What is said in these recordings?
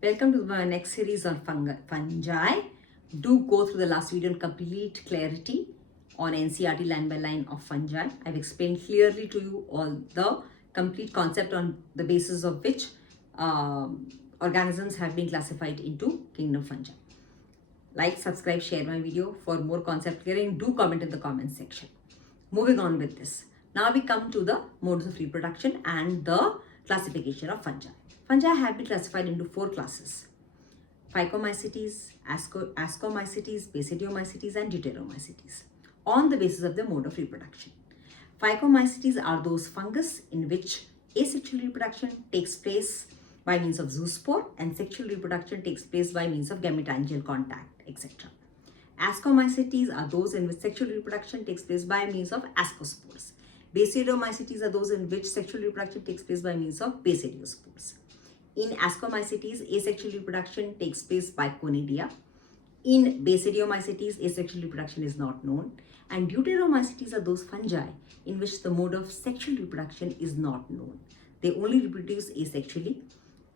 Welcome to my next series on fungi. Do go through the last video in complete clarity on NCERT line by line of fungi. I've explained clearly to you all the complete concept on the basis of which organisms have been classified into kingdom fungi. Like, subscribe, share my video for more concept clearing. Do comment in the comment section. Moving on with this. Now we come to the modes of reproduction and the classification of fungi. Fungi have been classified into 4 classes: Phycomycetes, Ascomycetes, Basidiomycetes and Deuteromycetes on the basis of the mode of reproduction. Phycomycetes are those fungus in which asexual reproduction takes place by means of zoospore and sexual reproduction takes place by means of gametangial contact, etc. Ascomycetes are those in which sexual reproduction takes place by means of ascospores. Basidiomycetes are those in which sexual reproduction takes place by means of basidiospores. In Ascomycetes, asexual reproduction takes place by conidia. In Basidiomycetes, asexual reproduction is not known. And Deuteromycetes are those fungi in which the mode of sexual reproduction is not known. They only reproduce asexually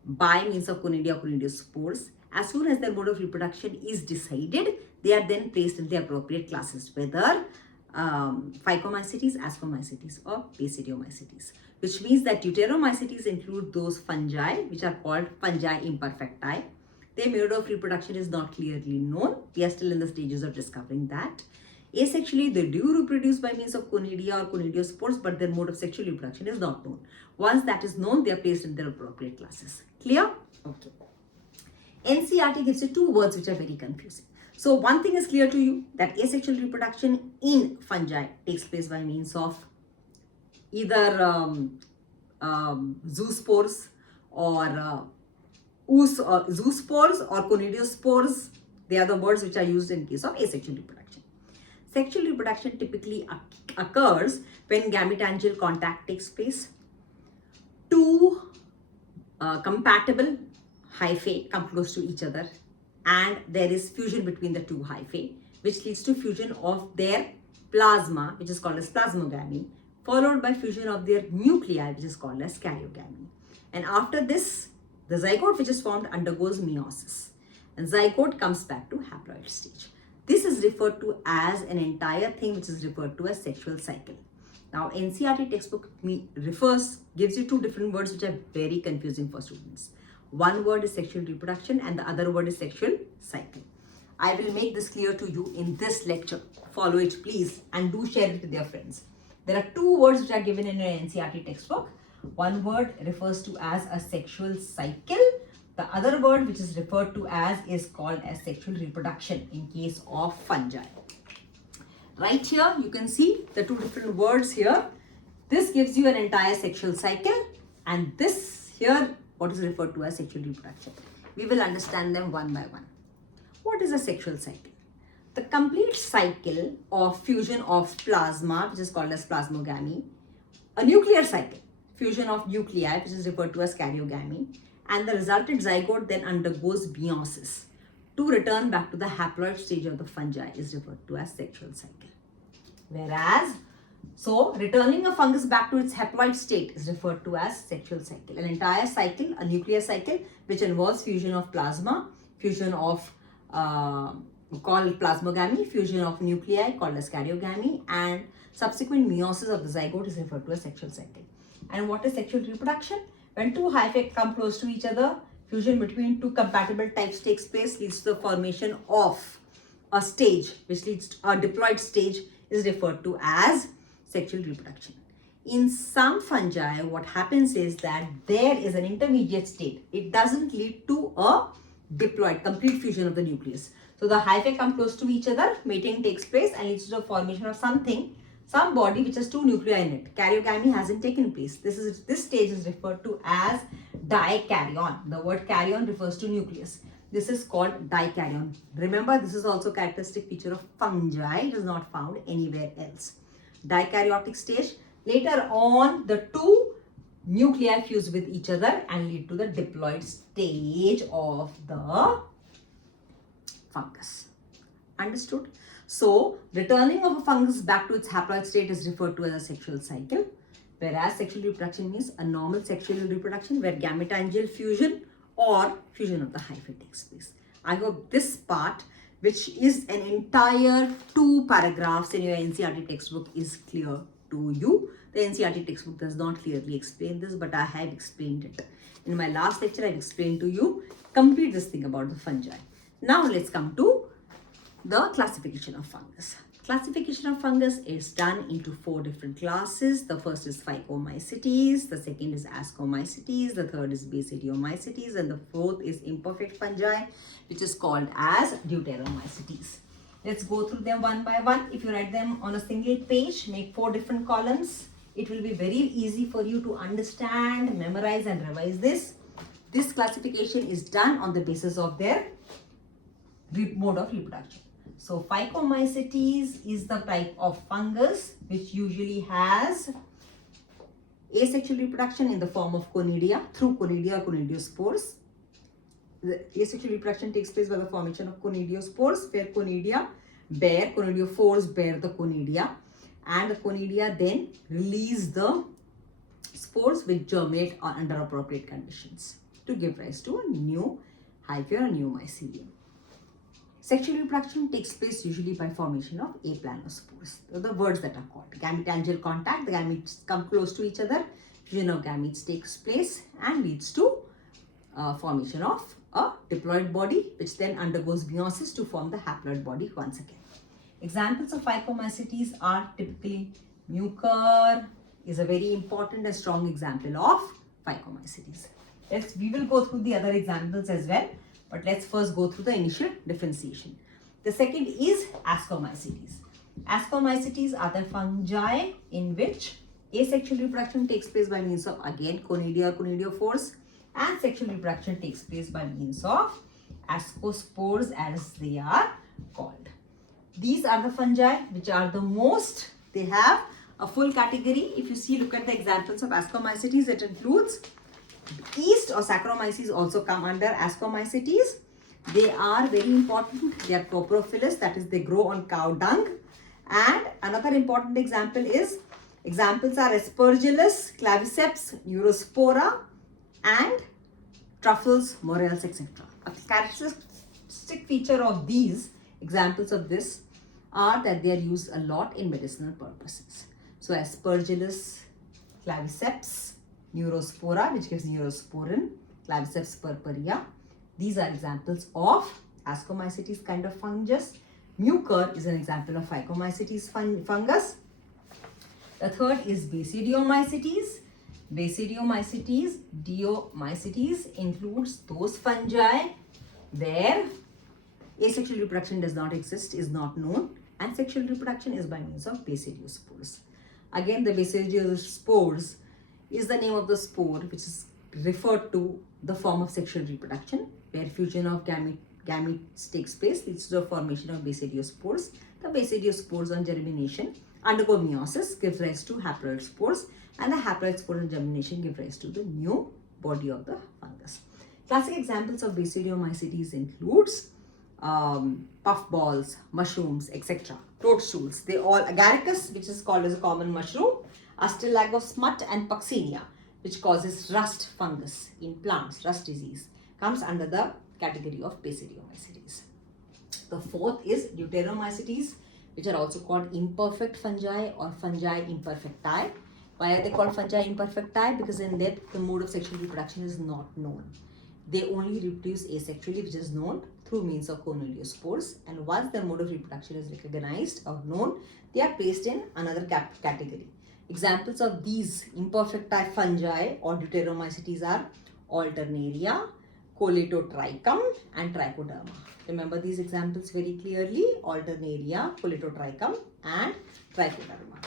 by means of conidia or conidiospores. As soon as their mode of reproduction is decided, they are then placed in the appropriate classes, whether Phycomycetes, Ascomycetes or Basidiomycetes, which means that Deuteromycetes include those fungi which are called fungi imperfecti. Their mode of reproduction is not clearly known. We are still in the stages of discovering that. Asexually, they do reproduce by means of conidia or conidiospores, but their mode of sexual reproduction is not known. Once that is known, they are placed in their appropriate classes. Clear? Okay. NCERT gives you 2 words which are very confusing. So one thing is clear to you, that asexual reproduction in fungi takes place by means of either zoospores or zoospores or conidiospores. They are the words which are used in case of asexual reproduction. Sexual reproduction typically occurs when gametangial contact takes place. 2 compatible hyphae come close to each other and there is fusion between the 2 hyphae, which leads to fusion of their plasma, which is called as plasmogamy, followed by fusion of their nuclei, which is called as karyogamy. And after this, the zygote which is formed undergoes meiosis and zygote comes back to haploid stage. This is referred to as an entire thing which is referred to as sexual cycle. Now, NCERT textbook gives you 2 different words which are very confusing for students. One word is sexual reproduction and the other word is sexual cycle. I will make this clear to you in this lecture. Follow it please and do share it with your friends. There are 2 words which are given in your NCERT textbook. One word refers to as a sexual cycle. The other word which is referred to as is called as sexual reproduction in case of fungi. Right here you can see the 2 different words here. This gives you an entire sexual cycle and this here what is referred to as sexual reproduction. We will understand them one by one. What is a sexual cycle? The complete cycle of fusion of plasma, which is called as plasmogamy, a nuclear cycle, fusion of nuclei, which is referred to as karyogamy, and the resultant zygote then undergoes meiosis to return back to the haploid stage of the fungi is referred to as sexual cycle. Whereas, so returning a fungus back to its haploid state is referred to as sexual cycle. An entire cycle, a nuclear cycle, which involves fusion of plasma, fusion of called plasmogamy, fusion of nuclei called as karyogamy, and subsequent meiosis of the zygote is referred to as sexual cycle. And what is sexual reproduction? When 2 hyphae come close to each other, fusion between 2 compatible types takes place, leads to the formation of a stage, which leads to a diploid stage is referred to as sexual reproduction. In some fungi, what happens is that there is an intermediate state. It doesn't lead to a diploid, complete fusion of the nucleus. So the hyphae come close to each other, mating takes place and leads to the formation of some body which has 2 nuclei in it. Karyogamy hasn't taken place. This stage is referred to as dikaryon. The word karyon refers to nucleus. This is called dikaryon. Remember, this is also a characteristic feature of fungi. It is not found anywhere else. Dikaryotic stage. Later on, the 2 nuclei fuse with each other and lead to the diploid stage of the fungus. Understood? So, returning of a fungus back to its haploid state is referred to as a sexual cycle, whereas sexual reproduction means a normal sexual reproduction where gametangial fusion or fusion of the hyphae takes place. I hope this part, which is an entire 2 paragraphs in your NCERT textbook, is clear to you. The NCERT textbook does not clearly explain this, but I have explained it. In my last lecture, I have explained to you complete this thing about the fungi. Now let's come to the classification of fungus. Classification of fungus is done into 4 different classes. The first is Phycomycetes, the second is Ascomycetes, the third is Basidiomycetes, and the fourth is imperfect fungi, which is called as Deuteromycetes. Let's go through them one by one. If you write them on a single page, make 4 different columns. It will be very easy for you to understand, memorize and revise this. This classification is done on the basis of their mode of reproduction. So Phycomycetes is the type of fungus which usually has asexual reproduction in the form of conidia through conidia or conidiospores. The asexual reproduction takes place by the formation of conidiospores, where conidia bear, conidiophores bear the conidia, and the conidia then release the spores which germinate under appropriate conditions to give rise to a new hyphae or a new mycelium. Sexual reproduction takes place usually by formation of aplanospores. Those are the words that are called. Gametangial contact, the gametes come close to each other, fusion of gametes takes place and leads to formation of a diploid body, which then undergoes meiosis to form the haploid body once again. Examples of Phycomycetes are typically mucor is a very important and strong example of Phycomycetes. We will go through the other examples as well, but let's first go through the initial differentiation. The second is Ascomycetes. Ascomycetes are the fungi in which asexual reproduction takes place by means of again conidia or conidiophores, and sexual reproduction takes place by means of ascospores as they are called. These are the fungi which are the most, they have a full category. If you see, look at the examples of Ascomycetes, it includes yeast or Saccharomyces also come under Ascomycetes. They are very important. They are coprophilous, that is they grow on cow dung. And another important examples are Aspergillus, Claviceps, Neurospora and truffles, morels, etc. A characteristic feature of these examples of this are that they are used a lot in medicinal purposes. So Aspergillus, Claviceps, Neurospora, which gives Neurosporin, Claviceps purpurea. These are examples of Ascomycetes kind of fungus. Mucor is an example of Phycomycetes fungus. The third is Basidiomycetes. Basidiomycetes, Diomycetes includes those fungi where asexual reproduction does not exist, is not known, and sexual reproduction is by means of basidiospores. Again, the basidiospores is the name of the spore which is referred to the form of sexual reproduction where fusion of gametes takes place, leads to the formation of basidiospores. The basidiospores on germination undergo meiosis, gives rise to haploid spores, and the haploid spores on germination give rise to the new body of the fungus. Classic examples of Basidiomycetes includes puffballs, mushrooms, etc. Toadstools, they all, agaricus, which is called as a common mushroom, Astilagosmut and Puccinia, which causes rust fungus in plants, rust disease, comes under the category of Basidiomycetes. The fourth is Deuteromycetes, which are also called imperfect fungi or fungi imperfecti. Why are they called fungi imperfecti? Because in that the mode of sexual reproduction is not known. They only reproduce asexually, which is known through means of conidiospores, and once their mode of reproduction is recognized or known, they are placed in another category. Examples of these imperfecti fungi or Deuteromycetes are Alternaria, Coletotrichum and Trichoderma. Remember these examples very clearly: Alternaria, Coletotrichum and Trichoderma.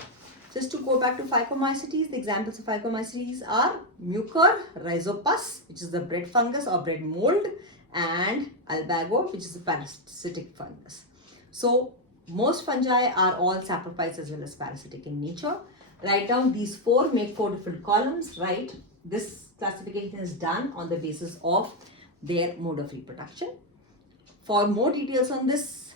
Just to go back to Phycomycetes, the examples of Phycomycetes are Mucor, Rhizopus, which is the bread fungus or bread mold, and Albago, which is a parasitic fungus. So most fungi are all saprophytes as well as parasitic in nature. Write down these four, make 4 different columns, right? This classification is done on the basis of their mode of reproduction. For more details on this,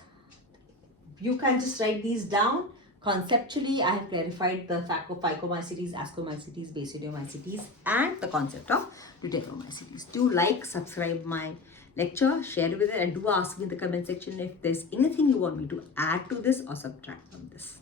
you can just write these down. Conceptually, I have clarified the phycomycetes, ascomycetes, basidiomycetes, and the concept of deuteromycetes. Do like, subscribe my lecture, share with it, and do ask me in the comment section if there's anything you want me to add to this or subtract from this.